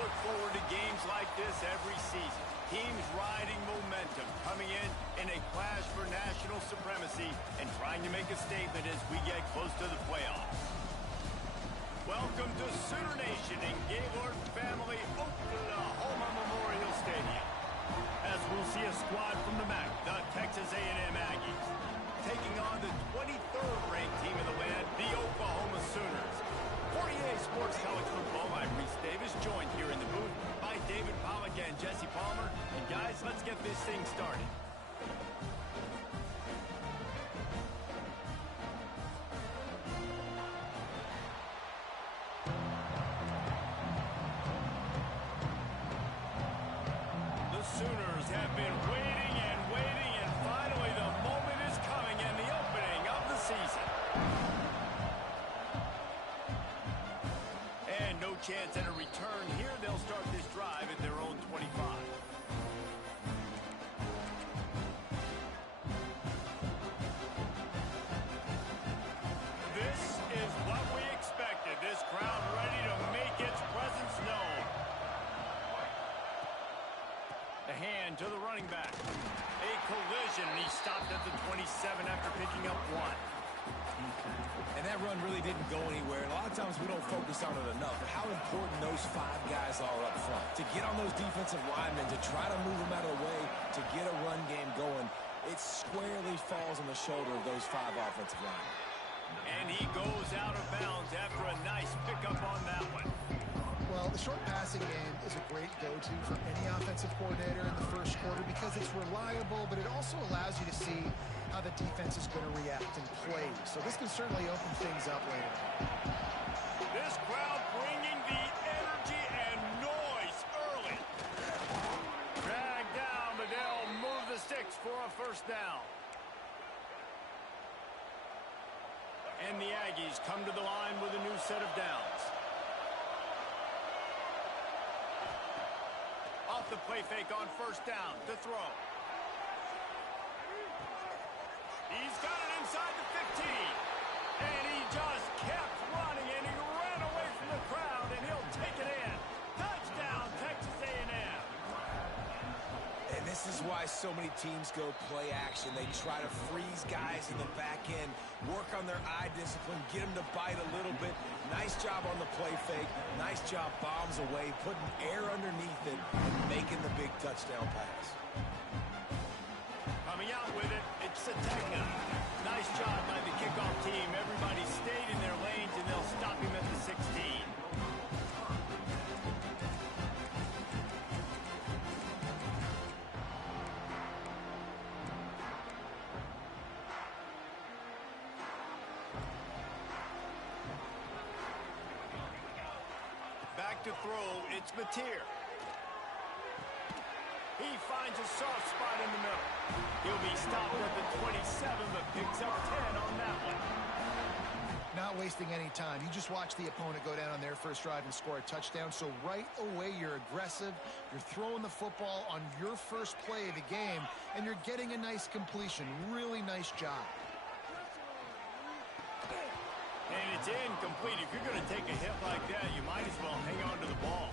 look forward to games like this every season. Teams riding momentum, coming in a clash for national supremacy and trying to make a statement as we get close to the playoffs. Welcome to Sooner Nation in Gaylord Family Oklahoma Memorial Stadium. As we'll see a squad from the MAC, the Texas A&M Aggies, taking on the 23rd ranked team in the land, the Oklahoma Sooners. 48 Sports College Football, I'm Reese Davis, joined here in the booth by David Pollack and Jesse Palmer. And guys, let's get this thing started. The Sooners have been waiting and finally the moment is coming and the opening of the season. And no chance at a return here. They'll start this drive at their own 25. This is what we expected. This crowd ready to make its presence known. The hand to the running back. A collision, and he stopped at the 27 after picking up one. And that run really didn't go anywhere. And a lot of times we don't focus on it enough. But how important those 5 guys are up front. To get on those defensive linemen, to try to move them out of the way, to get a run game going, it squarely falls on the shoulder of those 5 offensive linemen. And he goes out of bounds after a nice pickup on that one. Well, the short passing game is a great go-to for any offensive coordinator in the first quarter because it's reliable, but it also allows you to see how the defense is going to react and play. So this can certainly open things up later. This crowd bringing the energy and noise early. Dragged down, but they'll move the sticks for a first down. And the Aggies come to the line with a new set of downs. Off the play fake on first down to throw. He's got it inside the 15. And he just kept running, and he ran away from the crowd, and he'll take it in. Touchdown, Texas A&M. And this is why so many teams go play action. They try to freeze guys in the back end, work on their eye discipline, get them to bite a little bit. Nice job on the play fake. Nice job bombs away, putting air underneath it, and making the big touchdown pass. Coming out with it, it's Sategna. Nice job by the kickoff team. Everybody stayed in their lanes, and they'll stop him at the 16. Back to throw, it's Mateer. He finds a soft spot in the middle. He'll be stopped at the 27, but picks up 10 on that one. Not wasting any time. You just watch the opponent go down on their first drive and score a touchdown. So right away, you're aggressive. You're throwing the football on your first play of the game, and you're getting a nice completion. Really nice job. And it's incomplete. If you're going to take a hit like that, you might as well hang on to the ball.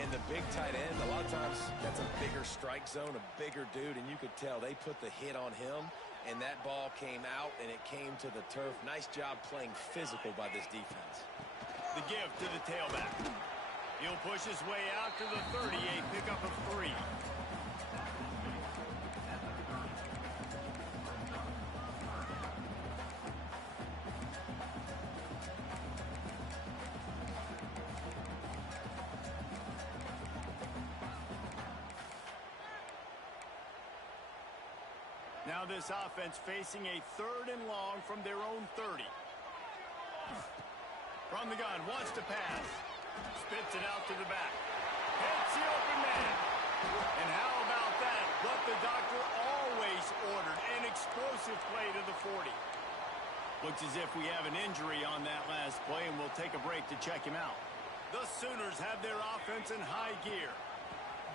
And the big tight end, a lot of times that's a bigger strike zone, a bigger dude, and you could tell they put the hit on him, and that ball came out, and it came to the turf. Nice job playing physical by this defense. The give to the tailback. He'll push his way out to the 30, a pickup of 3. Now this offense facing a 3rd and long from their own 30. From the gun, wants to pass. Spits it out to the back. Hits the open man. And how about that? What the doctor always ordered, an explosive play to the 40. Looks as if we have an injury on that last play, and we'll take a break to check him out. The Sooners have their offense in high gear.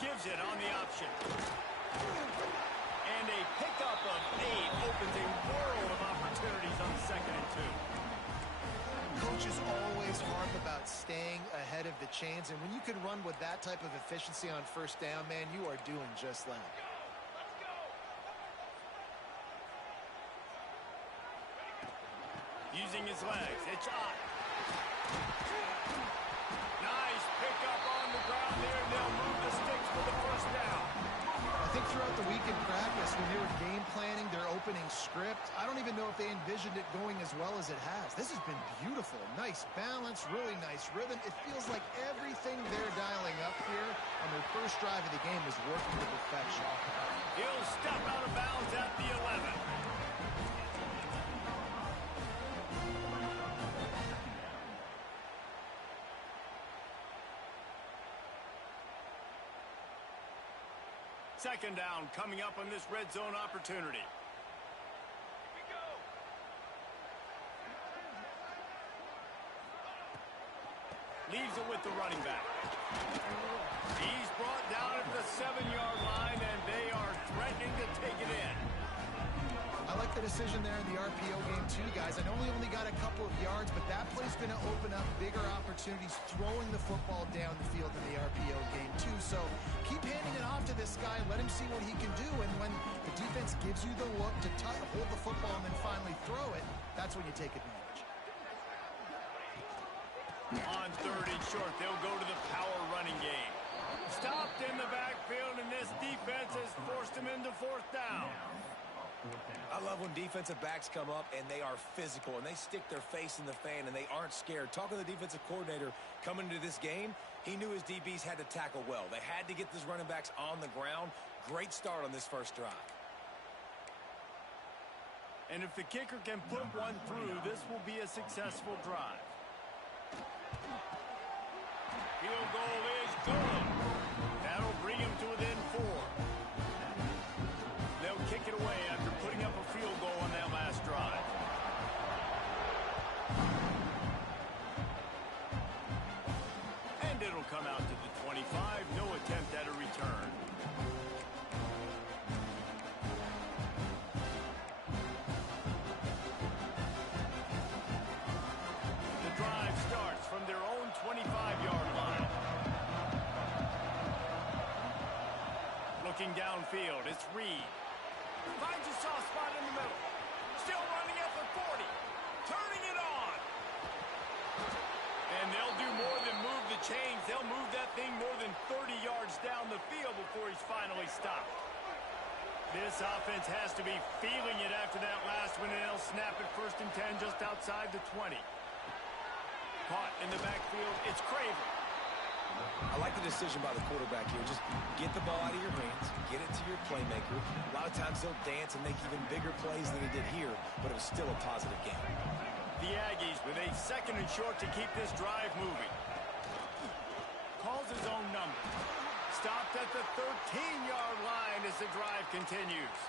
Gives it on the option. And a pickup of 8 opens a world of opportunities on 2nd and 2. Coaches always harp about staying ahead ahead of the chains. And when you can run with that type of efficiency on first down, man, you are doing just that. Using his legs, it's up. Nice pickup on the ground there. They'll move the sticks for the first down. I think throughout the week in practice, when they were game planning their opening script, I don't even know if they envisioned it going as well as it has. This has been beautiful. Nice balance, really nice rhythm. It feels like everything they're dialing up here on their first drive of the game is working to perfection. He'll step out of bounds at the 11. Second down coming up on this red zone opportunity. Here we go. Leaves it with the running back. He's brought down at the 7-yard line, and they are threatening to take it in. I like the decision there in the RPO game too, guys. I know we only got a couple of yards, but that play's going to open up bigger opportunities throwing the football down the field in the RPO game too. So keep handing it off to this guy. Let him see what he can do. And when the defense gives you the look to hold the football and then finally throw it, that's when you take advantage. On third and short, they'll go to the power running game. Stopped in the backfield, and this defense has forced him into fourth down. I love when defensive backs come up and they are physical and they stick their face in the fan and they aren't scared. Talking to the defensive coordinator coming into this game, he knew his DBs had to tackle well. They had to get these running backs on the ground. Great start on this first drive. And if the kicker can put one through, this will be a successful drive. Field goal is good. That'll bring him to within 4. They'll kick it away after putting up a field goal on that last drive. And it'll come out to the 25. No attempt at a return. The drive starts from their own 25-yard line. Looking downfield, it's Reed. Finds a soft spot in the middle. Still running at the 40. Turning it on. And they'll do more than move the chains. They'll move that thing more than 30 yards down the field before he's finally stopped. This offense has to be feeling it after that last one, and they'll snap it 1st and 10 just outside the 20. Caught in the backfield, it's Craven. I like the decision by the quarterback here. Just get the ball out of your hands, get it to your playmaker. A lot of times he'll dance and make even bigger plays than he did here, but it was still a positive game. The Aggies with a 2nd and short to keep this drive moving. Calls his own number. Stopped at the 13-yard line as the drive continues.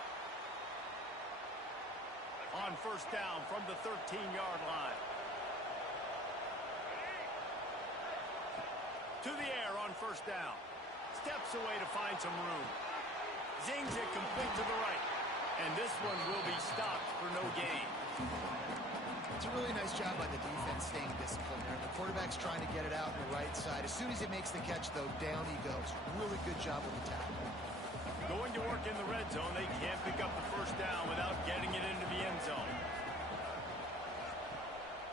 On first down from the 13-yard line. To the air on first down. Steps away to find some room. Zings it complete to the right. And this one will be stopped for no gain. It's a really nice job by the defense staying disciplined there. The quarterback's trying to get it out on the right side. As soon as he makes the catch, though, down he goes. Really good job with the tackle. Going to work in the red zone. They can't pick up the first down without getting it into the end zone.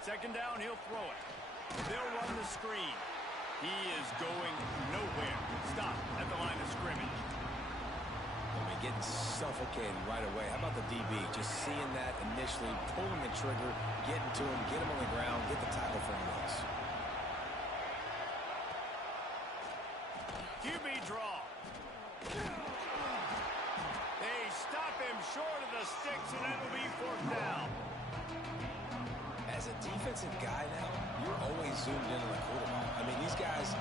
2nd down, he'll throw it. They'll run the screen. He is going nowhere. Stop at the line of scrimmage. I mean, getting suffocated right away. How about the DB? Just seeing that initially, pulling the trigger, getting to him, get him on the ground, get the tackle for him. QB draw. They stop him short of the sticks, and it'll be 4th down. As a defensive guy now, you're always zoomed in on the quarterback. I mean, these guys,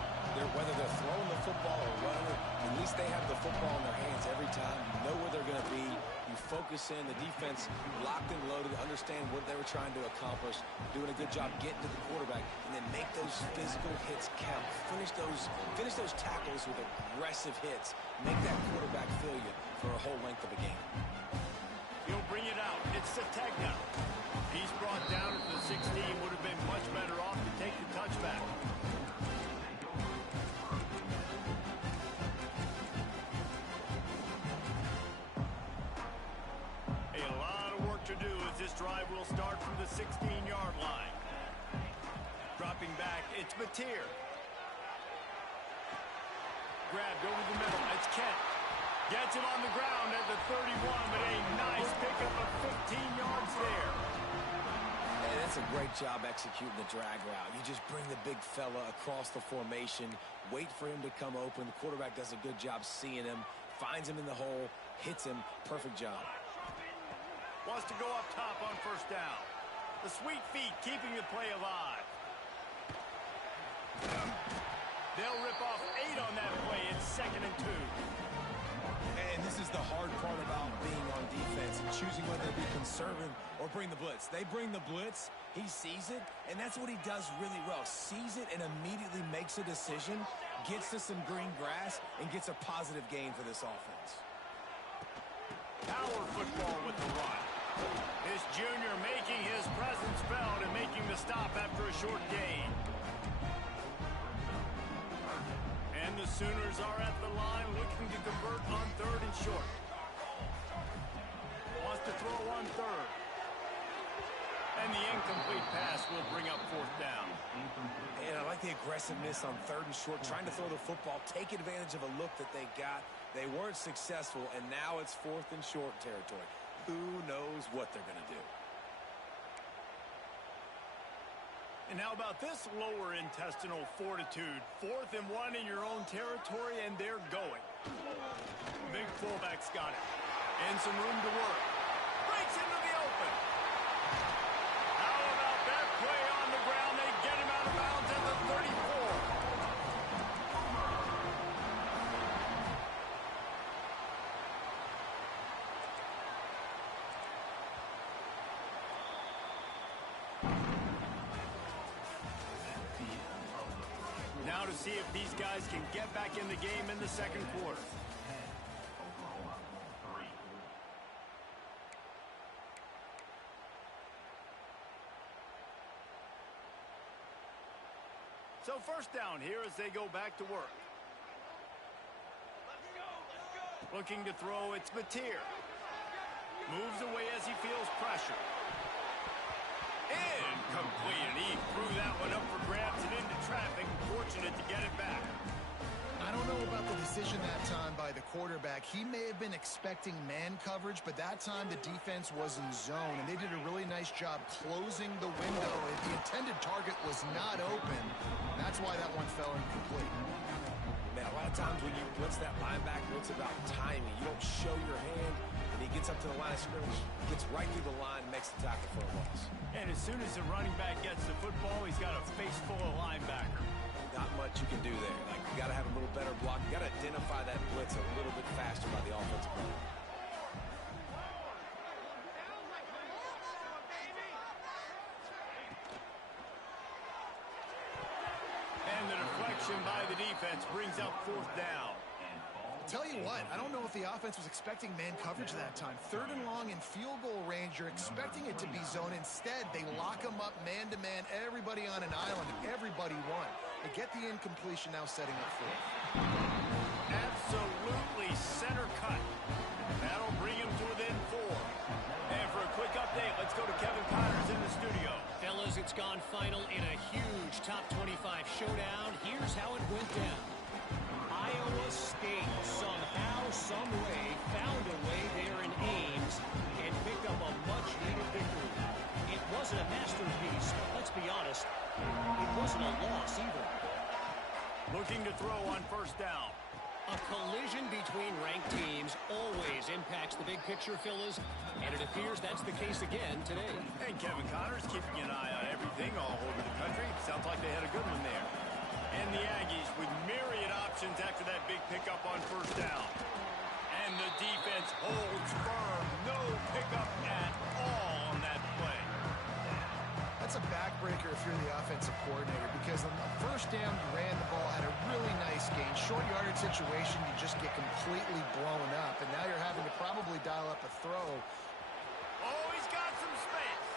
whether they're throwing the football or running it, at least they have the football in their hands every time. You know where they're going to be. You focus in. The defense locked and loaded, understand what they were trying to accomplish, doing a good job getting to the quarterback, and then make those physical hits count. Finish those tackles with aggressive hits. Make that quarterback feel you for a whole length of a game. He'll bring it out. It's Sategna. He's brought down at the 16. Would have been much better off to take the touchback. 16-yard line. Dropping back, it's Mateer. Grabbed over the middle, it's Kent. Gets him on the ground at the 31, but a nice pickup of 15 yards there. And that's a great job executing the drag route. You just bring the big fella across the formation, wait for him to come open. The quarterback does a good job seeing him, finds him in the hole, hits him. Perfect job. Wants to go up top on first down. The sweet feet keeping the play alive. They'll rip off 8 on that play. It's 2nd and 2. And this is the hard part about being on defense and choosing whether to be conservative or bring the blitz. They bring the blitz, he sees it, and that's what he does really well. Sees it and immediately makes a decision, gets to some green grass, and gets a positive gain for this offense. Power football with the run. This junior making his presence felt and making the stop after a short gain. And the Sooners are at the line looking to convert on 3rd and short. Wants to throw on 3rd. And the incomplete pass will bring up 4th down. And I like the aggressiveness on 3rd and short, trying to throw the football, take advantage of a look that they got. They weren't successful, and now it's 4th and short territory. Who knows what they're going to do? And how about this lower intestinal fortitude? 4th and 1 in your own territory, and they're going. Big fullback's got it. And some room to work. Breaks into the open. How about that play on the ground? They get him out of bounds at the 34. Now to see if these guys can get back in the game in the 2nd quarter. So first down here as they go back to work. Looking to throw, it's Mateer. Moves away as he feels pressure. Incomplete, and he threw that one up for grabs and into traffic. Fortunate to get it back. I don't know about the decision that time by the quarterback. He may have been expecting man coverage, but that time the defense was in zone, and they did a really nice job closing the window. If the intended target was not open, that's why that one fell incomplete. Man, a lot of times when you blitz that linebacker, it's about timing. You don't show your hand, and he gets up to the line of scrimmage, gets right through the line, makes the tackle for a loss. And as soon as the running back gets the football, he's got a face full of linebacker. Not much you can do there. Like, you got to have a little better block. You got to identify that blitz a little bit faster by the offensive line. And the deflection by the defense brings up 4th down. Tell you what, I don't know if the offense was expecting man coverage that time. 3rd and long in field goal range, you're expecting it to be zone. Instead, they lock them up man-to-man, everybody on an island, and everybody won. They get the incompletion, now setting up 4th. Absolutely center cut. That'll bring him to within 4. And for a quick update, let's go to Kevin Connors in the studio. Fellas, it's gone final in a huge top 25 showdown. Here's how it went down. Iowa State somehow, someway, found a way there in Ames and picked up a much-needed victory. It wasn't a masterpiece, but let's be honest, it wasn't a loss either. Looking to throw on first down. A collision between ranked teams always impacts the big picture, fellas, and it appears that's the case again today. And Kevin Connors keeping an eye on everything all over the country. Sounds like they had a good one there. And the Aggies with myriad options after that big pickup on first down. And the defense holds firm. No pickup at all on that play. That's a backbreaker if you're the offensive coordinator, because on the first down you ran the ball, had a really nice gain. Short yardage situation, you just get completely blown up, and now you're having to probably dial up a throw. Oh, he's got some space.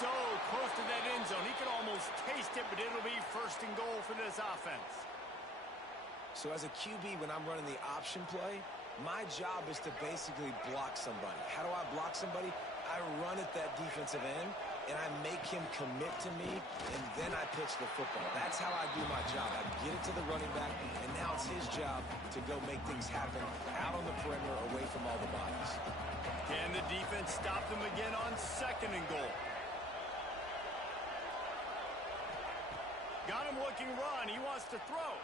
So close to that end zone. He could almost taste it, but it'll be 1st and goal for this offense. So as a QB, when I'm running the option play, My job is to basically block somebody. How do I block somebody? I run at that defensive end, and I make him commit to me, and then I pitch the football. That's how I do my job. I get it to the running back, and now it's his job to go make things happen out on the perimeter away from all the bodies. Can the defense stop them again on 2nd and goal? Got him looking run. He wants to throw.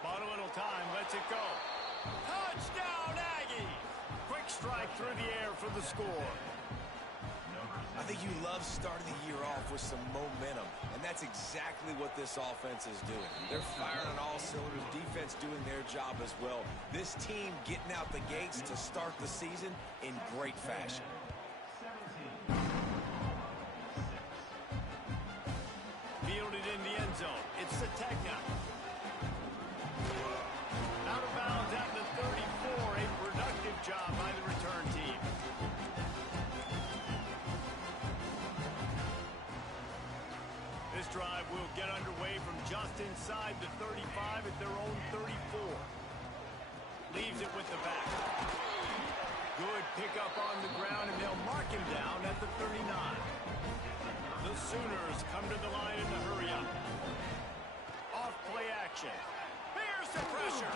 Bought a little time. Lets it go. Touchdown, Aggies! Quick strike through the air for the score. I think you love starting the year off with some momentum, and that's exactly what this offense is doing. They're firing on all cylinders, defense doing their job as well. This team getting out the gates to start the season in great fashion. Fielded in the end zone. It's Sategna. Out of bounds at the 34. A productive job by the return team. This drive will get underway from just inside the 35 at their own 34. Leaves it with the back. Good pickup on the ground, and they'll mark him down at the 39. The Sooners come to the line in a hurry up. Off play action. Here's the pressure.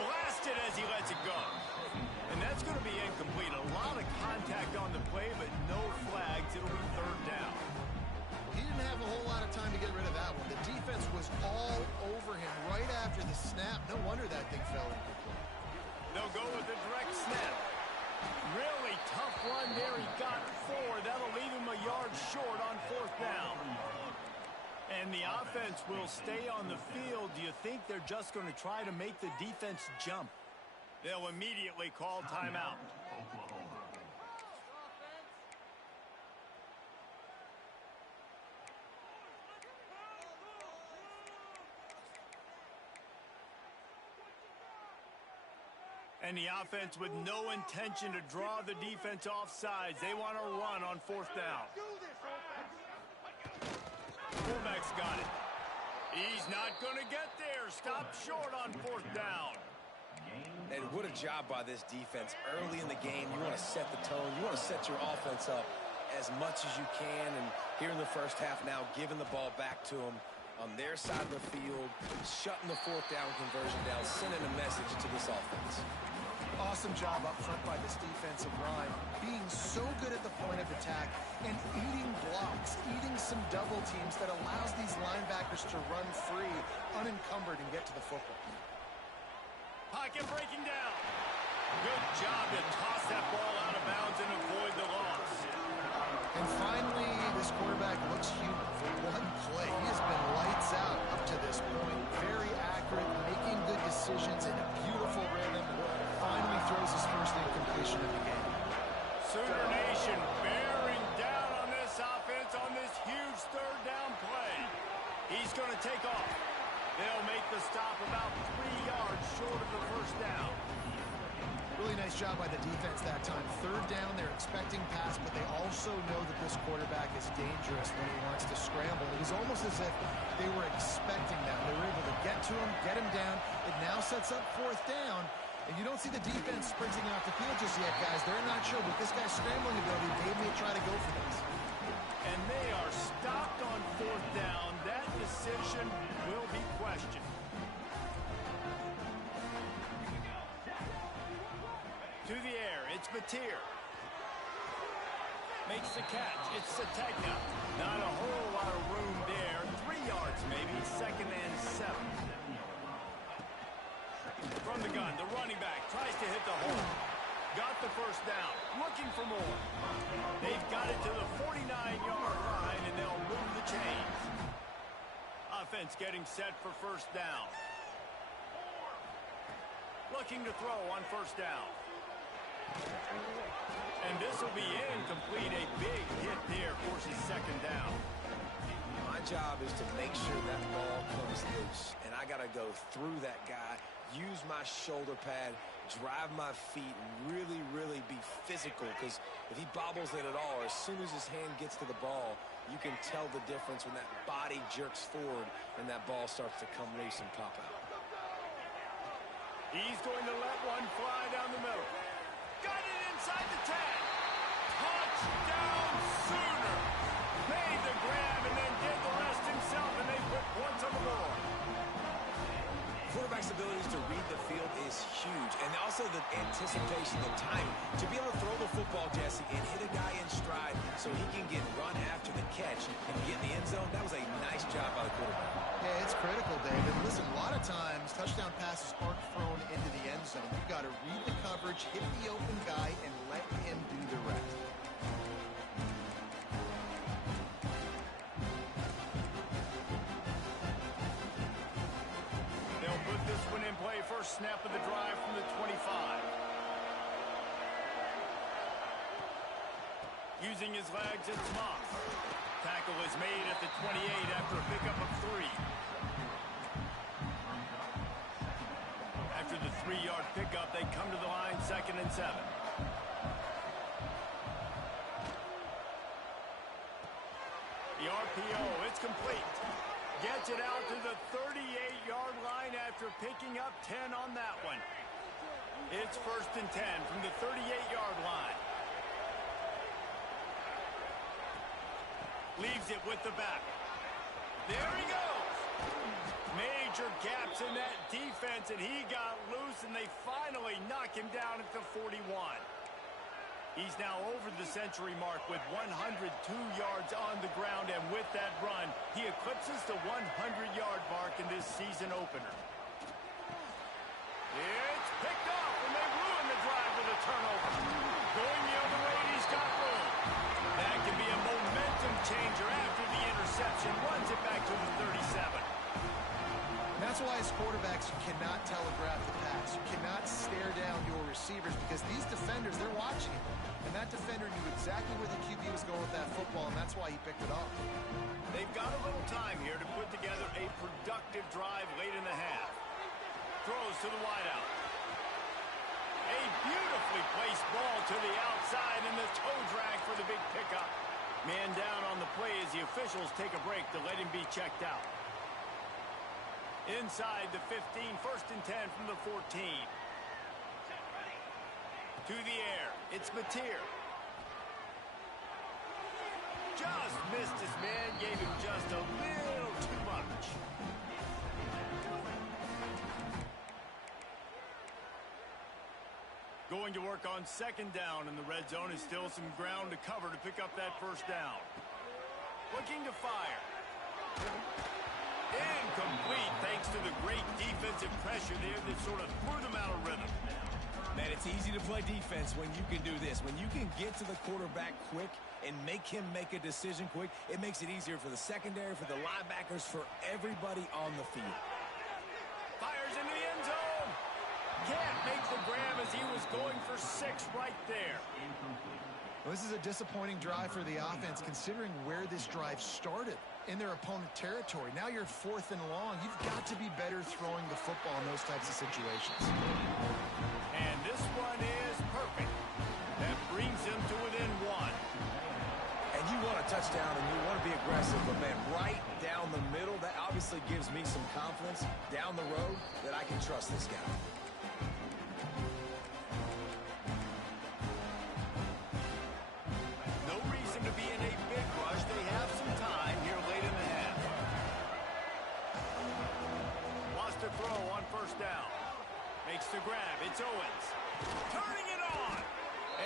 Blasted as he lets it go. And that's going to be incomplete. A lot of contact on the play, but no flags. It'll be 3rd down. He didn't have a whole lot of time to get rid of that one. The defense was all over him right after the snap. No wonder that thing fell incomplete. They'll go with a direct snap. Really tough run there. He got 4. That'll leave him a yard short on 4th down. And the offense will stay on the field. Do you think they're just going to try to make the defense jump? They'll immediately call timeout. And the offense with no intention to draw the defense off sides. They want to run on 4th down. Fullback's got it. He's not going to get there. Stop short on 4th down. And what a job by this defense. Early in the game, you want to set the tone. You want to set your offense up as much as you can. And here in the first half now, giving the ball back to them on their side of the field, shutting the 4th down conversion down, sending a message to this offense. Awesome job up front by this defensive line, being so good at the point of attack and eating blocks, eating some double teams that allows these linebackers to run free, unencumbered, and get to the football. Pocket breaking down. Good job to toss that ball out of bounds and avoid the loss. And finally, this quarterback looks human for one play. He has been lights out up to this point. Very accurate, making good decisions in a beautiful rhythm. Finally throws his first incompletion of the game. Sooner Nation bearing down on this offense on this huge 3rd down play. He's going to take off. They'll make the stop about 3 yards short of the 1st down. Really nice job by the defense that time. 3rd down, they're expecting pass, but they also know that this quarterback is dangerous when he wants to scramble. It was almost as if they were expecting that. They were able to get to him, get him down. It now sets up 4th down. And you don't see the defense sprinting off the field just yet, guys. They're not sure, but this guy's scrambling ability, they may try to go for this. And they are stopped on 4th down. That decision will be questioned. To the air, it's Batir. Makes the catch, it's Sategna. Not a whole lot of room there. 3 yards maybe, 2nd and 7. From the gun, the running back tries to hit the hole. Got the 1st down, looking for more. They've got it to the 49-yard line, and they'll move the chains. Offense getting set for 1st down. Looking to throw on 1st down. And this will be incomplete. A big hit there forces 2nd down. My job is to make sure that ball comes loose, and I got to go through that guy, use my shoulder pad, drive my feet, and really, really be physical, because if he bobbles it at all, as soon as his hand gets to the ball, you can tell the difference when that body jerks forward and that ball starts to come loose and pop out. He's going to let one fly down the middle. Got it inside the 10. Touchdown Sooner. Made the grab and then did the rest himself, and they put points on the board. Quarterback's abilities to read the field is huge, and also the anticipation, the time to be able to throw the football, Jesse, and hit a guy in stride so he can get run after the catch and get in the end zone. That was a nice job by the quarterback. Yeah, it's critical, David. Listen, a lot of times touchdown passes aren't thrown into the end zone. You've got to read the coverage, hit the open guy, and let him do the rest. This one in play, first snap of the drive from the 25. Using his legs, it's Moss. Tackle is made at the 28 after a pickup of 3. After the 3-yard pickup, they come to the line, 2nd and 7. The RPO, it's complete. Gets it out to the 38-yard line after picking up 10 on that one. It's 1st and 10 from the 38-yard line. Leaves it with the back. There he goes. Major gaps in that defense, and he got loose, and they finally knock him down at the 41. He's now over the century mark with 102 yards on the ground, and with that run, he eclipses the 100-yard mark in this season opener. It's picked off, and they ruin the drive with a turnover. Going the other way, and he's got room. That can be a momentum changer after the interception. Runs it back to the 37. That's why as quarterbacks you cannot telegraph the pass. You cannot stare down your receivers because these defenders, they're watching it. And that defender knew exactly where the QB was going with that football, and that's why he picked it off. They've got a little time here to put together a productive drive late in the half. Throws to the wideout. A beautifully placed ball to the outside, and the toe drag for the big pickup. Man down on the play as the officials take a break to let him be checked out. Inside the 15, 1st and 10 from the 14. To the air, it's Mateer. Just missed his man, gave him just a little too much. Going to work on 2nd down, and the red zone is still some ground to cover to pick up that 1st down. Looking to fire. Incomplete thanks to the great defensive pressure there that sort of threw them out of rhythm. Man, it's easy to play defense when you can do this. When you can get to the quarterback quick and make him make a decision quick, it makes it easier for the secondary, for the linebackers, for everybody on the field. Fires into the end zone. Can't make the grab as he was going for 6 right there. Well, this is a disappointing drive for the offense considering where this drive started in their opponent territory. Now you're 4th and long. You've got to be better throwing the football in those types of situations. And this one is perfect. That brings him to within 1. And you want a touchdown and you want to be aggressive, but man, right down the middle, that obviously gives me some confidence down the road that I can trust this guy. No reason to be in a big rush. They have some time here late in the half. Wants to throw on 1st down. Makes the grab. It's Owens. Turning it on.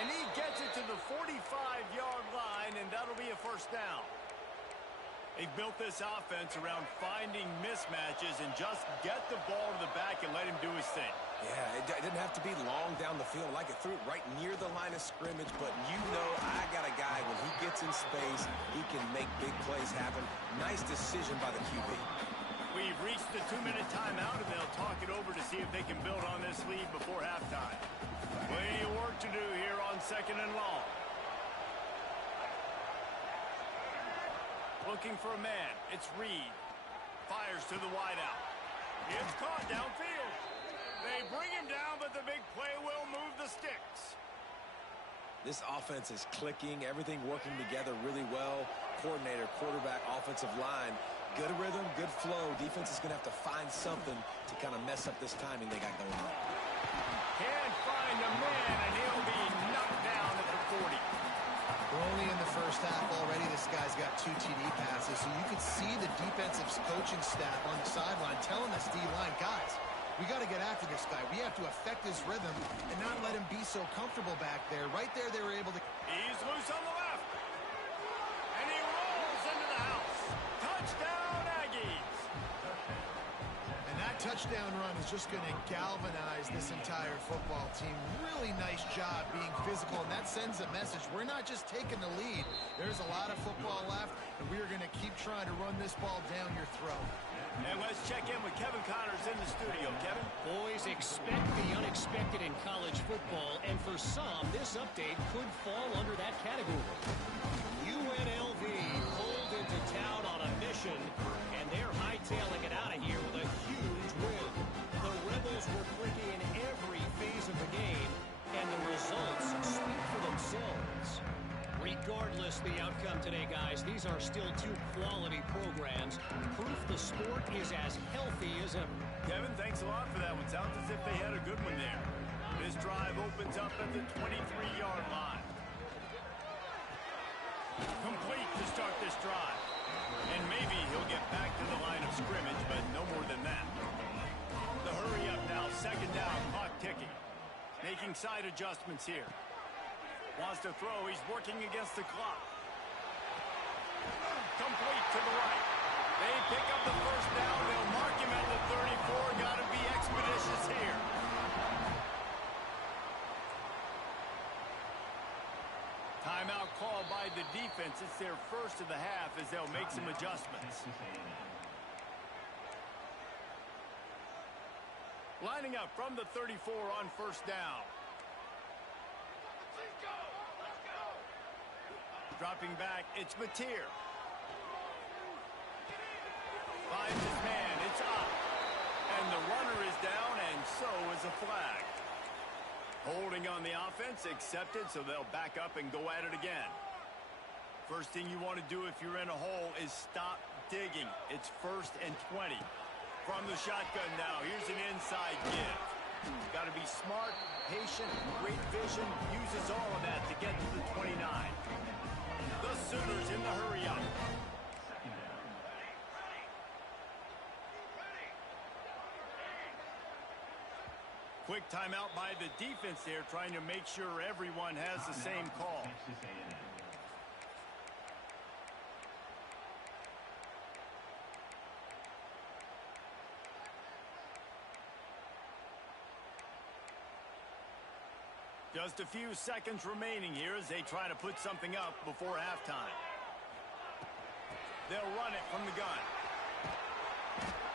And he gets it to the 45-yard line, and that'll be a 1st down. They've built this offense around finding mismatches and just get the ball to the back and let him do his thing. Yeah, it didn't have to be long down the field. Like it threw it right near the line of scrimmage, but you know I got a guy, when he gets in space, he can make big plays happen. Nice decision by the QB. We've reached the 2-minute timeout, and they'll talk it over to see if they can build on this lead before halftime. Plenty of work to do here on 2nd and long. Looking for a man. It's Reed. Fires to the wideout. It's caught downfield. They bring him down, but the big play will move the sticks. This offense is clicking, everything working together really well. Coordinator, quarterback, offensive line. Good rhythm, good flow. Defense is going to have to find something to kind of mess up this timing they got going on. Can't find a man, and he'll be knocked down at the 40. We're only in the first half already. This guy's got 2 TD passes, so you could see the defensive coaching staff on the sideline telling this D-line, guys, we got to get after this guy. We have to affect his rhythm and not let him be so comfortable back there. Right there, they were able to... He's loose on the left. And he rolls into the house. Touchdown, Aggies. And that touchdown run is just going to galvanize this entire football team. Really nice job being physical, and that sends a message. We're not just taking the lead. There's a lot of football left, and we are going to keep trying to run this ball down your throat. And let's check in with Kevin Connors in the studio. Kevin? Boys, expect the unexpected in college football, and for some, this update could fall under that category. UNLV pulled into town on a mission, and they're hightailing it out of here with a huge win. The Rebels were freaky in every phase of the game, and the results speak for themselves. Regardless the outcome today, guys, these are still 2 quality programs. Proof the sport is as healthy as ever. Kevin, thanks a lot for that one. Sounds as if they had a good one there. This drive opens up at the 23-yard line. Complete to start this drive. And maybe he'll get back to the line of scrimmage, but no more than that. The hurry up now, second down, clock ticking. Making side adjustments here. Wants to throw, he's working against the clock. Complete to the right. They pick up the first down, they'll mark him at the 34, gotta be expeditious here. Timeout call by the defense. It's their first of the half as they'll make some adjustments. Lining up from the 34 on first down. Dropping back, it's Mateer. Finds his man, it's up. And the runner is down, and so is a flag. Holding on the offense, accepted, so they'll back up and go at it again. First thing you want to do if you're in a hole is stop digging. It's 1st and 20. From the shotgun now, here's an inside give. Got to be smart, patient, great vision, uses all of that to get to the 29. The Sooners in the hurry up. Quick timeout by the defense there, trying to make sure everyone has the same call. Just a few seconds remaining here as they try to put something up before halftime. They'll run it from the gun.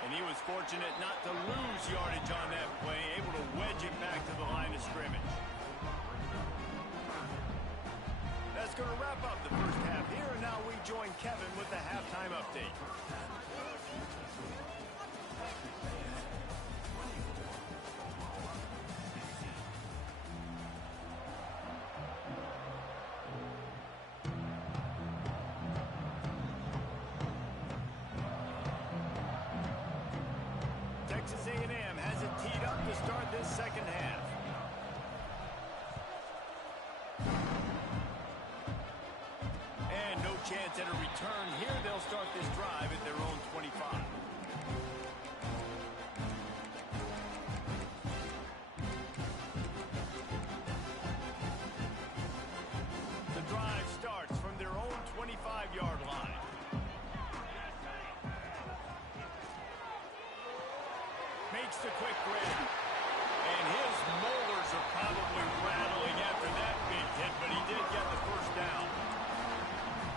And he was fortunate not to lose yardage on that play, able to wedge it back to the line of scrimmage. That's going to wrap up the first half here, and now we join Kevin with the halftime update. Texas A&M has it teed up to start this second half. And no chance at a return here. They'll start this drive at their own 25. The drive starts from their own 25-yard line. Makes the quick grab. And his molars are probably rattling after that big hit, but he did get the first down.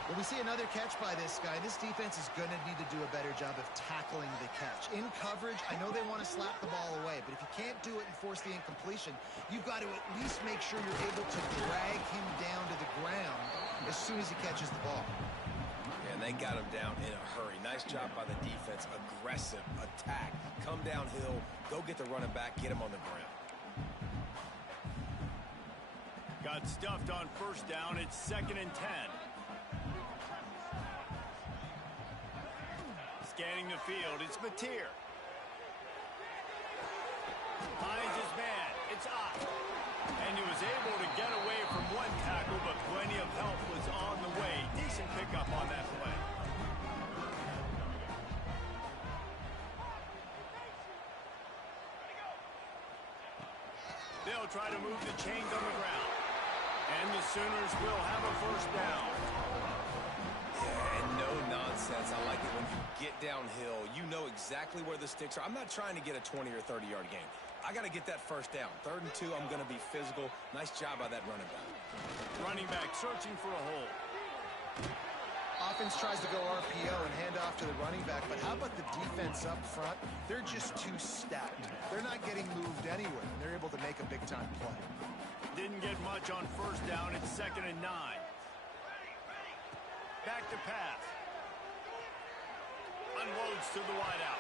When we see another catch by this guy, this defense is going to need to do a better job of tackling the catch. In coverage, I know they want to slap the ball away, but if you can't do it and force the incompletion, you've got to at least make sure you're able to drag him down to the ground as soon as he catches the ball. And they got him down in a hurry. Nice job by the defense. Aggressive attack. Come downhill. Go get the running back. Get him on the ground. Got stuffed on first down. It's 2nd and 10. Scanning the field, it's Mateer. Finds his man. It's up. And he was able to get away from one tackle, but plenty of help was on the way. Decent pickup on that play. They'll try to move the chains on the ground. And the Sooners will have a first down. Yeah, and no nonsense. I like it when you get downhill. You know exactly where the sticks are. I'm not trying to get a 20 or 30-yard gain. I got to get that first down. 3rd and 2, I'm going to be physical. Nice job by that running back. Running back searching for a hole. Offense tries to go RPO and hand off to the running back, but how about the defense up front? They're just too stacked. They're not getting moved anywhere, and they're able to make a big-time play. Didn't get much on first down. It's 2nd and 9. Back to pass. Unloads to the wideout.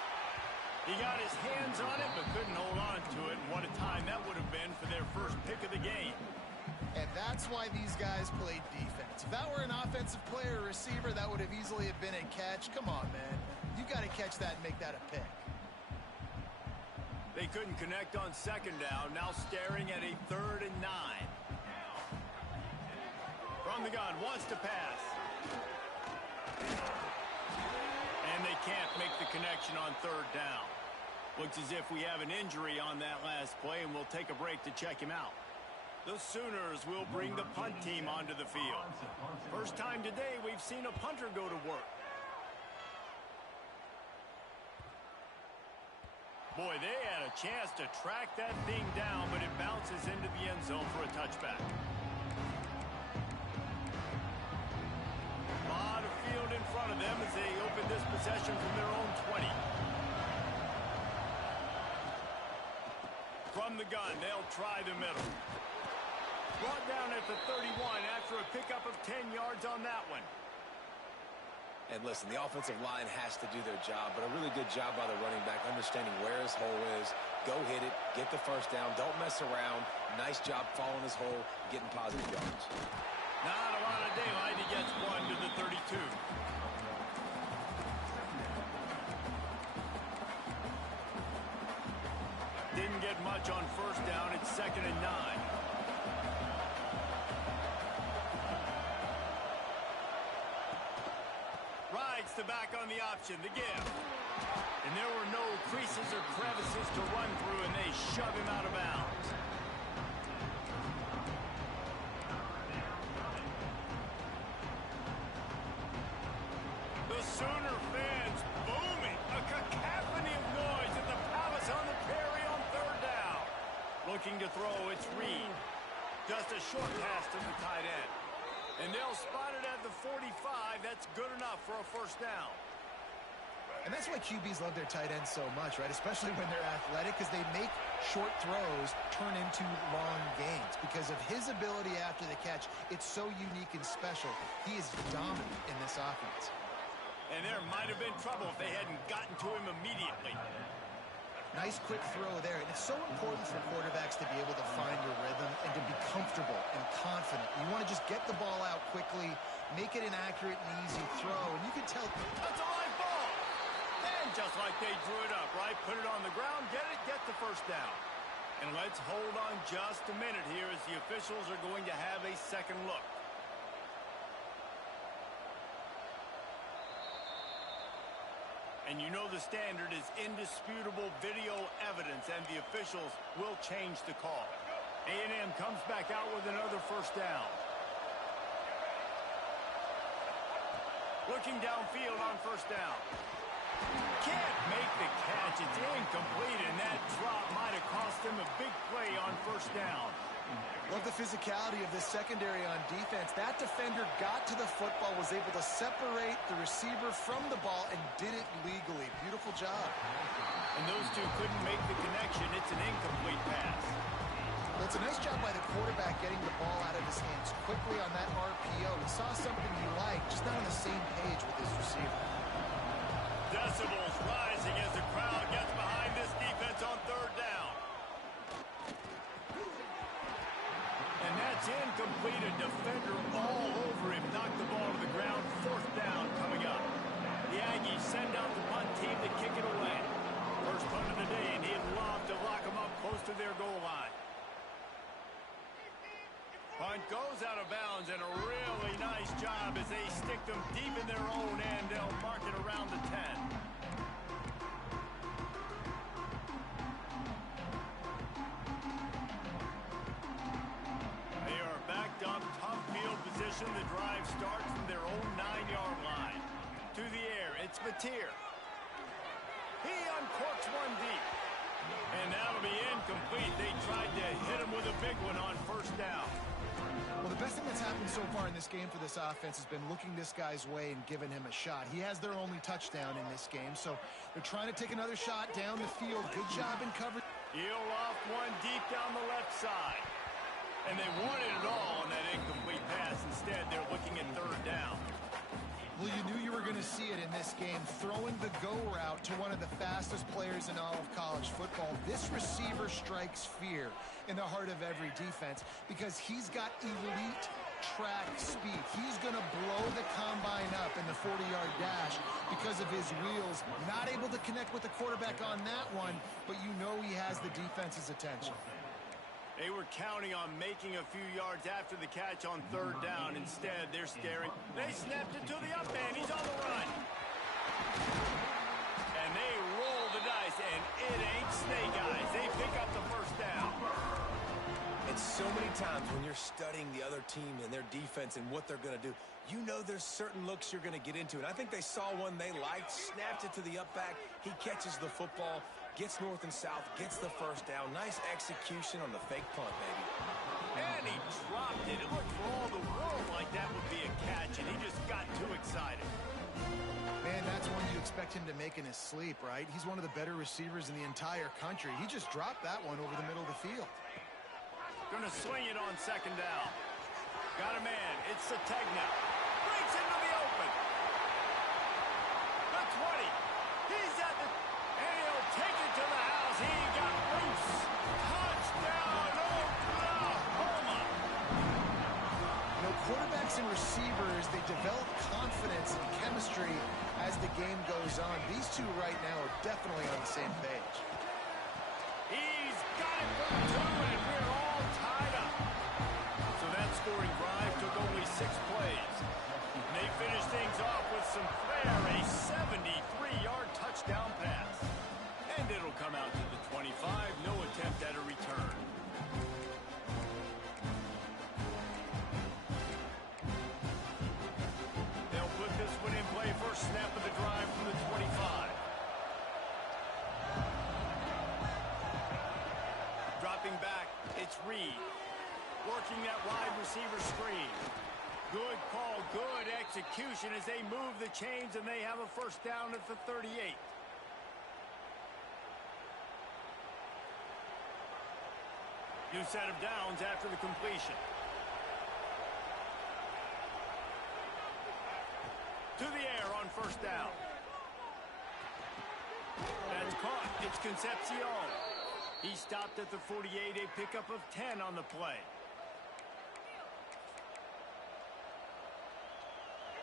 He got his hands on it, but couldn't hold on to it. And what a time that would have been for their first pick of the game. And that's why these guys played defense. If that were an offensive player or receiver, that would have easily have been a catch. Come on, man. You got to catch that and make that a pick. They couldn't connect on 2nd down. Now staring at a 3rd and 9. From the gun, wants to pass. And they can't make the connection on 3rd down. Looks as if we have an injury on that last play, and we'll take a break to check him out. The Sooners will bring the punt team onto the field. First time today we've seen a punter go to work. Boy, they had a chance to track that thing down, but it bounces into the end zone for a touchback. A lot of field in front of them as they open this possession from their own 20. From the gun, they'll try the middle. Brought down at the 31 after a pickup of 10 yards on that one. And listen, the offensive line has to do their job, but a really good job by the running back, understanding where his hole is. Go hit it, get the first down, don't mess around. Nice job following his hole, getting positive yards. Not a lot of daylight. He gets one to the 32. Didn't get much on first down. It's 2nd and 9. Rides the back on the option, the give. And there were no creases or crevices to run through, and they shove him out of bounds. The Sooner fans booming. A cacophony of noise at the Palace on the Prairie on 3rd down. Looking to throw, it's Reed. Just a short pass to the tight end. And they'll spot it at the 45. That's good enough for a first down. And that's why QBs love their tight ends so much, right? Especially when they're athletic, because they make short throws turn into long gains. Because of his ability after the catch, it's so unique and special. He is dominant in this offense. And there might have been trouble if they hadn't gotten to him immediately. Nice quick throw there. And it's so important for quarterbacks to be able to find your rhythm and to be comfortable and confident. You want to just get the ball out quickly, make it an accurate and easy throw. And you can tell that's a live ball. And just like they drew it up, right? Put it on the ground, get it, get the first down. And let's hold on just a minute here as the officials are going to have a second look. And you know the standard is indisputable video evidence, and the officials will change the call. A&M comes back out with another first down. Looking downfield on first down. Can't make the catch. It's incomplete, and that drop might have cost him a big play on first down. Love the physicality of this secondary on defense. That defender got to the football, was able to separate the receiver from the ball, and did it legally. Beautiful job. And those two couldn't make the connection. It's an incomplete pass. Well, it's a nice job by the quarterback getting the ball out of his hands quickly on that RPO. He saw something he liked, just not on the same page with his receiver. Decibels rising as the crowd gets behind this defense on third down. And that's incomplete. A defender all over him. Knocked the ball to the ground. Fourth down coming up. The Aggies send out the punt punt goes out of bounds, and a really nice job as they stick them deep in their own end. They'll mark it around the 10. They are backed up, tough field position. The drive starts from their own 9-yard line. To the air, it's Mateer. He uncorks one deep. And that'll be incomplete. They tried to hit him with a big one on first down. Well, the best thing that's happened so far in this game for this offense has been looking this guy's way and giving him a shot. He has their only touchdown in this game, so they're trying to take another shot down the field. Good job in coverage. Heel off one deep down the left side. And they wanted it all on that incomplete pass. Instead, they're looking at third down. Well, you knew you were going to see it in this game, throwing the go route to one of the fastest players in all of college football. This receiver strikes fear in the heart of every defense because he's got elite track speed. He's going to blow the combine up in the 40-yard dash because of his wheels. Not able to connect with the quarterback on that one, but you know he has the defense's attention. They were counting on making a few yards after the catch on third down. Instead, they're staring. They snapped it to the up man. He's on the run. And they roll the dice, and it ain't snake eyes. They pick up the first down. And so many times when you're studying the other team and their defense and what they're going to do, you know there's certain looks you're going to get into. And I think they saw one they liked, snapped it to the up back. He catches the football, gets north and south, gets the first down. Nice execution on the fake punt, baby. And he dropped it. It looked for all the world like that would be a catch, and he just got too excited. Man, that's one you expect him to make in his sleep, right? He's one of the better receivers in the entire country. He just dropped that one over the middle of the field. Gonna swing it on second down. Got a man. It's Sategna. Breaks into the open. The 20. He's at the... And he'll take it to the house. He got loose. Touchdown, Oklahoma. You know, quarterbacks and receivers, they develop confidence and chemistry as the game goes on. These two right now are definitely on the same page. He's got it for the 2, and we're all tied up. So that scoring drive took only 6 plays. And they finished things off with some flair, a 73-yard touchdown pass. And it'll come out to the 25, no attempt at a return. They'll put this one in play, first snap of the drive from the 25. Dropping back, it's Reed. Working that wide receiver screen. Good call, good execution as they move the chains, and they have a first down at the 38. New set of downs after the completion. To the air on first down. That's caught. It's Concepcion. He stopped at the 48, a pickup of 10 on the play.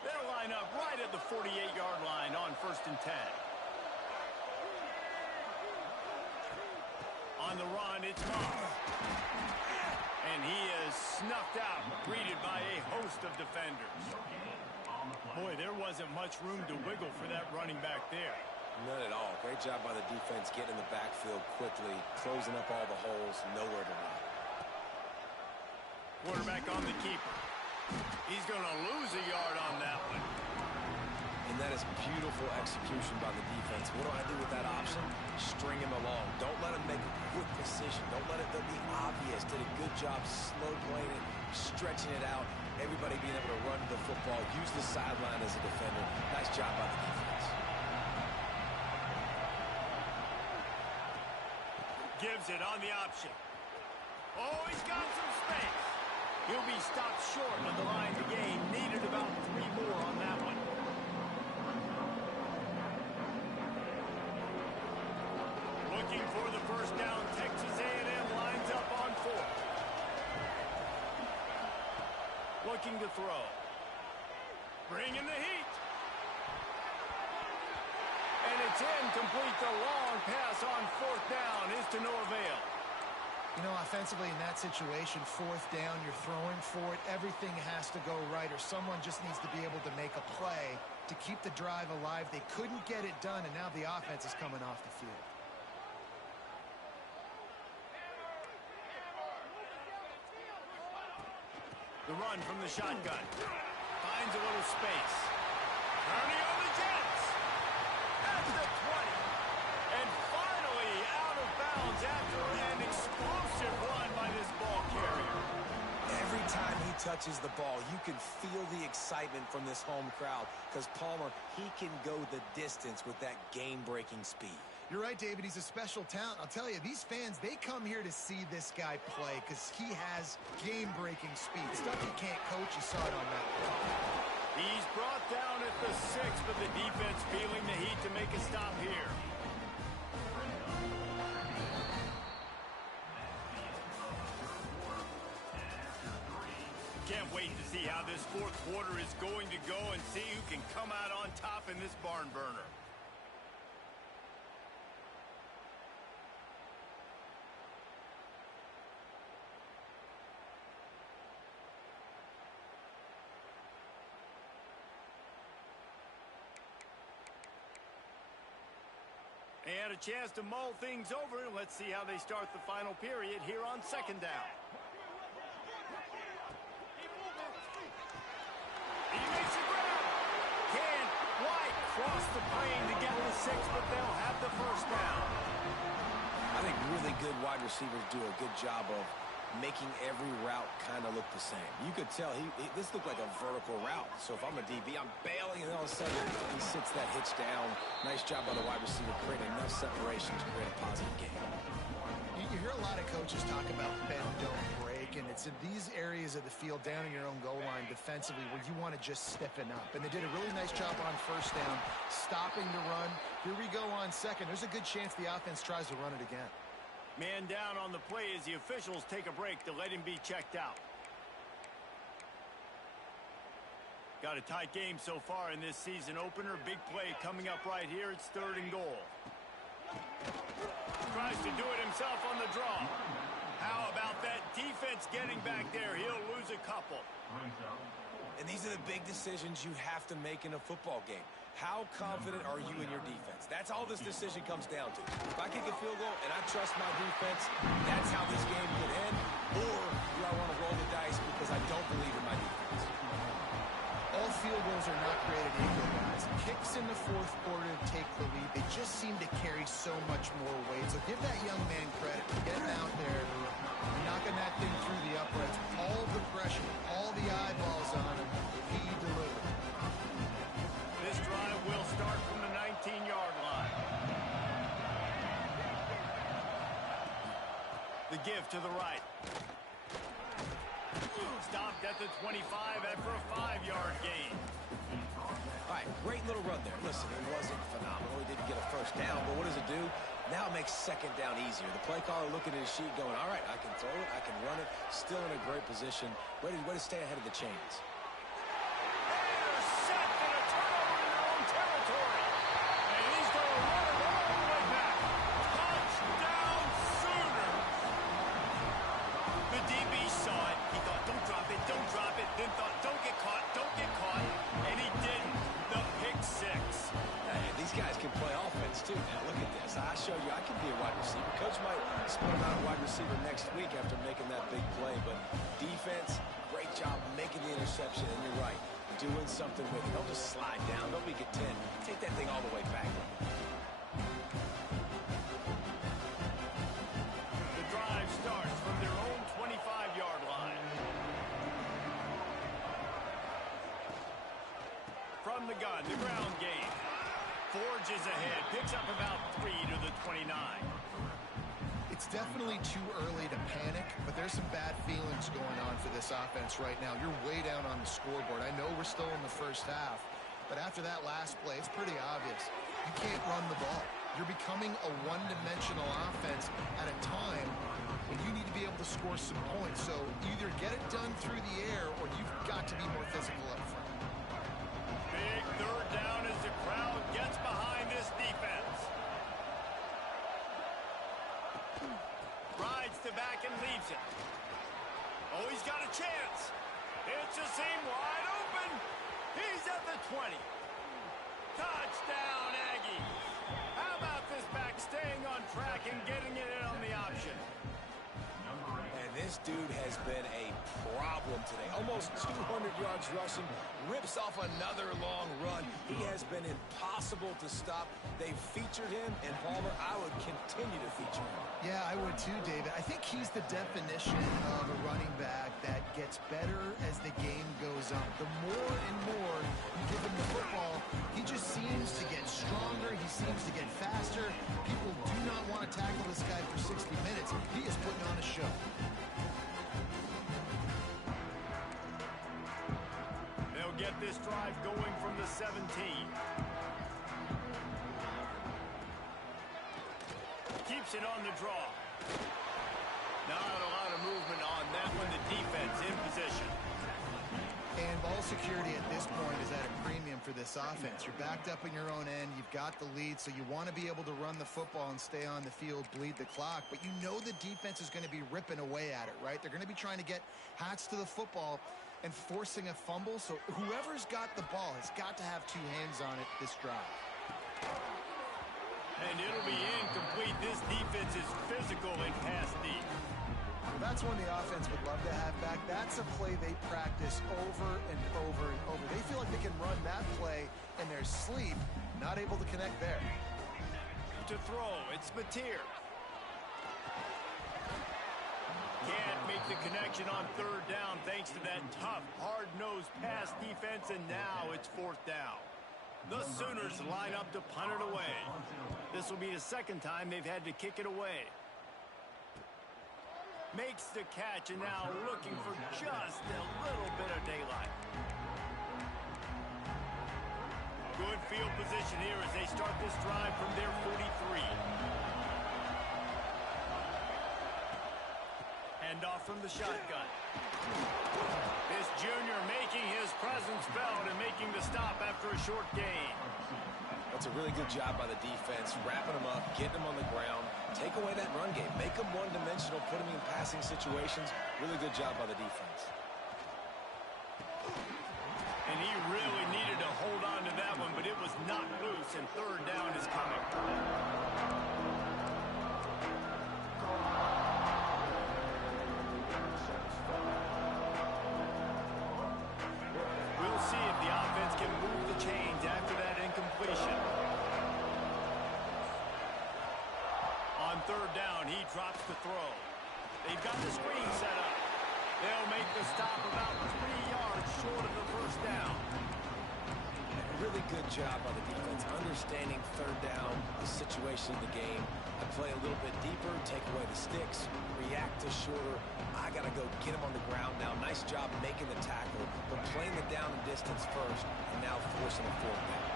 They'll line up right at the 48-yard line on first and 10. On the run, it's Moss. And he is snuffed out, greeted by a host of defenders. Boy, there wasn't much room to wiggle for that running back there. None at all. Great job by the defense getting in the backfield quickly, closing up all the holes, nowhere to run. Quarterback on the keeper. He's going to lose a yard on that one. And that is beautiful execution by the defense. What do I do with that option? String him along. Don't let him make a quick decision. Don't let it be obvious. Did a good job slow playing it, stretching it out. Everybody being able to run the football, use the sideline as a defender. Nice job by the defense. Gives it on the option. Oh, he's got some space. He'll be stopped short of the line of the game. Needed about 3 more on that one. Looking for the first down. Texas A&M lines up on 4. Looking to throw. Bringing the heat. And it's incomplete. The long pass on fourth down is to no avail. You know, offensively in that situation, fourth down, you're throwing for it. Everything has to go right, or someone just needs to be able to make a play to keep the drive alive. They couldn't get it done, and now the offense is coming off the field. The run from the shotgun. Finds a little space. Turning on the Jets. At the 20. And finally out of bounds after an explosive run by this ball carrier. Every time he touches the ball, you can feel the excitement from this home crowd because Palmer, he can go the distance with that game-breaking speed. You're right, David. He's a special talent. I'll tell you, these fans, they come here to see this guy play because he has game-breaking speed. Stuff you can't coach. You saw it on that play. He's brought down at the 6, but the defense feeling the heat to make a stop here. Can't wait to see how this fourth quarter is going to go and see who can come out on top in this barn burner. They had a chance to mull things over. Let's see how they start the final period here on second down. He makes a grab. Can White cross the plane to get the 6, but they'll have the first down. I think really good wide receivers do a good job of making every route kind of look the same. You could tell this looked like a vertical route. So if I'm a DB, I'm bailing, and all of a sudden he sits that hitch down. Nice job by the wide receiver, creating enough separation to create a positive game. You hear a lot of coaches talk about bend, don't break, and it's in these areas of the field down in your own goal line defensively where you want to just stiffen up. And they did a really nice job on first down, stopping the run. Here we go on second. There's a good chance the offense tries to run it again. Man down on the play as the officials take a break to let him be checked out. Got a tight game so far in this season opener. Big play coming up right here. It's 3rd and goal. Tries to do it himself on the draw. How about that defense getting back there? He'll lose a couple. And these are the big decisions you have to make in a football game. How confident are you in your defense? That's all this decision comes down to. If I kick a field goal and I trust my defense, that's how this game could end. Or do I want to roll the dice because I don't believe in my defense? All field goals are not created equal, guys. Kicks in the fourth quarter to take the lead. They just seem to carry so much more weight. So give that young man credit for getting out there, knocking that thing through the uprights. All the pressure, all the eyeballs on him. He delivered. This drive will start from the 19-yard line. The give to the right. Stopped at the 25 after a 5-yard gain. All right, great little run there. Listen, it wasn't phenomenal. He didn't get a first down, but what does it do? Now it makes second down easier. The play caller looking at his sheet going, all right, I can throw it, I can run it. Still in a great position. Way to stay ahead of the chains. Intercept and a turnover in their own territory. And he's going to run it all the way back. Touchdown Sooners. The DB saw it. He thought, don't drop it, don't drop it. Then thought, don't get caught, don't get caught. And he didn't. The pick 6. Hey, these guys can play offense too. Now look at this. I showed you I can be a wide receiver. Coach might split him out a wide receiver next week after making that big play. But defense, great job making the interception. And you're right, doing something with it. Don't just slide down. Don't be content. Take that thing all the way back. The drive starts from their own 25-yard line. From the gun, the ground game. Forges ahead, picks up about 3 to the 29. It's definitely too early to panic, but there's some bad feelings going on for this offense right now. You're way down on the scoreboard. I know we're still in the first half, but after that last play, it's pretty obvious. You can't run the ball. You're becoming a one-dimensional offense at a time when you need to be able to score some points. So either get it done through the air or you've got to be more physical up front. Big 3rd down as the crowd gets behind this defense. Rides to back in he's got a chance. It's a seam wide open. He's at the 20. Touchdown, Aggies. How about this back staying on track and getting it in on the option? And this dude has been a problem today. Almost 200 yards rushing. Rips off another long run. He has been impossible to stop. They've featured him, and Palmer, I would continue to feature him. Yeah, I would too, David. I think he's the definition of a running back that gets better as the game goes on. The more and more you give him the football, he just seems to get stronger. He seems to get faster. People do not want to tackle this guy for 60 minutes. He is putting on a show. They'll get this drive going from the 17. Keeps it on the draw. Not a lot of movement on that one. The defense in position. And ball security at this point is at a premium for this offense. You're backed up in your own end. You've got the lead, so you want to be able to run the football and stay on the field, bleed the clock. But you know the defense is going to be ripping away at it, right? They're going to be trying to get Hats to the football and forcing a fumble. So whoever's got the ball has got to have two hands on it this drive. And it'll be incomplete. This defense is physical and pass deep. That's one the offense would love to have back. That's a play they practice over and over and over. They feel like they can run that play in their sleep, not able to connect there. To throw, it's Mateer. Can't make the connection on third down thanks to that tough, hard-nosed pass defense, and now it's fourth down. The Sooners line up to punt it away. This will be the second time they've had to kick it away. Makes the catch, and now looking for just a little bit of daylight. Good field position here as they start this drive from their 43. Handoff from the shotgun. This junior making his presence felt and making the stop after a short gain. That's a really good job by the defense, wrapping them up, getting them on the ground, take away that run game, make them one-dimensional, put them in passing situations. Really good job by the defense. And he really needed to hold on to that one, but it was not loose, and third down is coming. We'll see if the offense can move the chains after that incompletion. On third down, he drops the throw. They've got the screen set up. They'll make the stop about 3 yards short of the first down. Really good job by the defense, understanding third down, the situation of the game. I play a little bit deeper, take away the sticks, react to shorter. I got to go get him on the ground now. Nice job making the tackle, but playing the down and distance first, and now forcing a fourth down.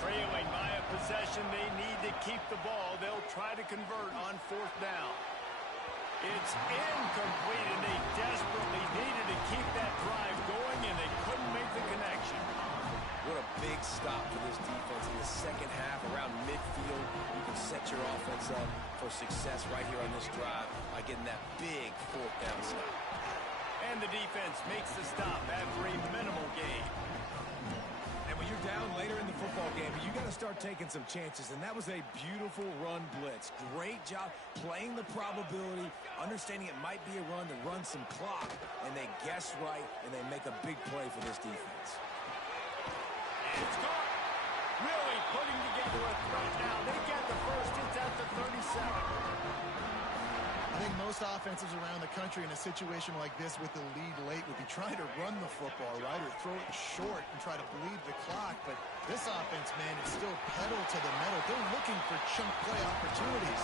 Trailing by a possession, they need to keep the ball. They'll try to convert on fourth down. It's incomplete, and they desperately needed to keep that drive going, and they couldn't make the connection. What a big stop for this defense in the second half. Around midfield, you can set your offense up for success right here on this drive by getting that big fourth down stop. And the defense makes the stop after a minimal gain. And when you're down later in the football game, you got to start taking some chances, and that was a beautiful run blitz. Great job playing the probability, understanding it might be a run to run some clock, and they guess right, and they make a big play for this defense. It's gone. Really putting together a threat now. They get the first. It's at the 37. I think most offenses around the country in a situation like this with the lead late would be trying to run the football, right, or throw it short and try to bleed the clock. But this offense, man, is still pedal to the metal. They're looking for chunk play opportunities.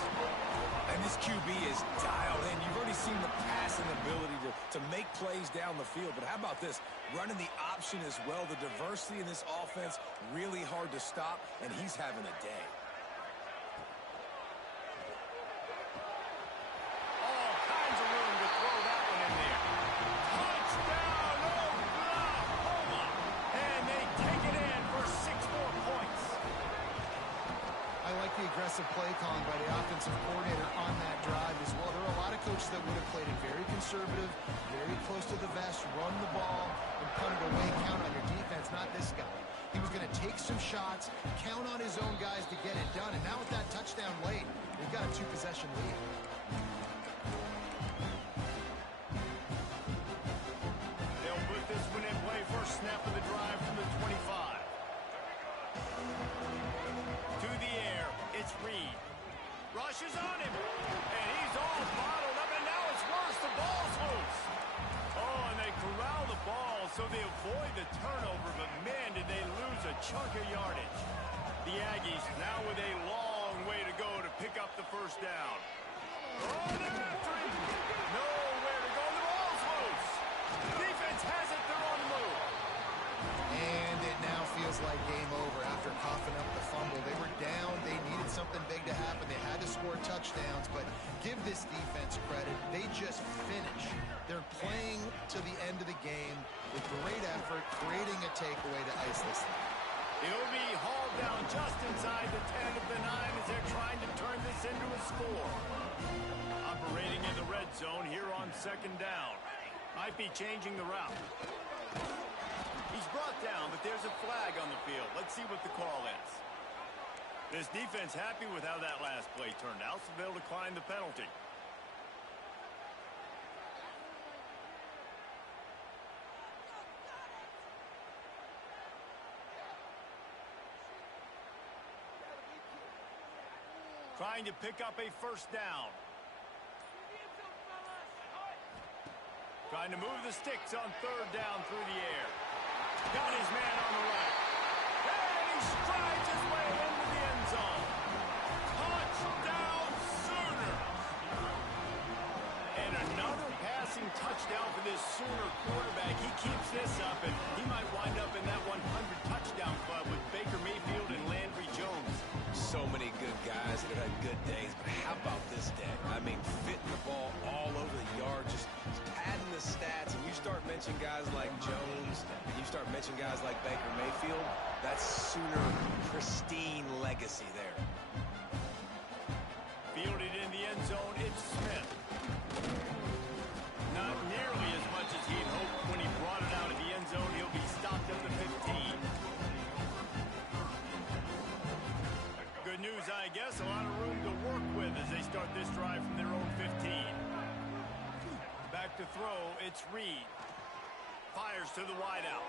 And this QB is dialed in. You've already seen the passing ability to make plays down the field. But how about this? Running the option as well. The diversity in this offense, really hard to stop, and he's having a day. All kinds of room to throw that one in there. Touchdown, Oklahoma! And they take it in for 6 more points. I like the aggressive aggressive play calling by the offensive coordinator on that drive as well. There are a lot of coaches that would have played it very conservative, very close to the vest, run the ball, and punt it away, count on your defense. Not this guy. He was going to take some shots, count on his own guys to get it done, and now with that touchdown late, they've got a 2-possession lead. They'll put this one in play. First snap of the drive from the 25. To the air, it's Reed. Rushes on him, and he's all bottled up, and now it's worse. The ball's loose. Oh, and they corral the ball, so they avoid the turnover, but man, did they lose a chunk of yardage. The Aggies now with a long way to go to pick up the first down. Oh, they're after him. Nowhere to go. The ball's loose. Defense has it. They're on the move. And it now feels like game over after coughing up the fumble. They were down. They needed something big to happen. They had to score touchdowns, but give this defense credit. They just finish. They're playing to the end of the game with great effort, creating a takeaway to ice this thing. He'll be hauled down just inside the 10 of the 9 as they're trying to turn this into a score. Operating in the red zone here on second down. Might be changing the route. He's brought down, but there's a flag on the field. Let's see what the call is. This defense happy with how that last play turned out, so they'll decline the penalty. Trying to pick up a first down. Trying to move the sticks on third down through the air. Got his man on the right. And he strides his way into the end zone. Touchdown Sooner. And another passing touchdown for this Sooner quarterback. He keeps this up, and he might wind up in that 100 touchdown club with Baker Mayfield and Landry Jones. So many good guys that have had good days, but how about this day? I mean, fitting the ball all over the yard, just padding the stats, and you start mentioning guys like Jones, and you start mentioning guys like Baker Mayfield, that's Sooner pristine legacy there. Fielded in the end zone, it's Smith. Not nearly as much as he'd hoped when he brought it out of the end zone. He'll be stopped at the 15. Good news, I guess. A lot of room to work with as they start this drive from their own 15. Back to throw, it's Reed. Fires to the wideout.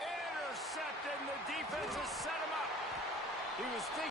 Intercepted, and the defense has set him up. He was thinking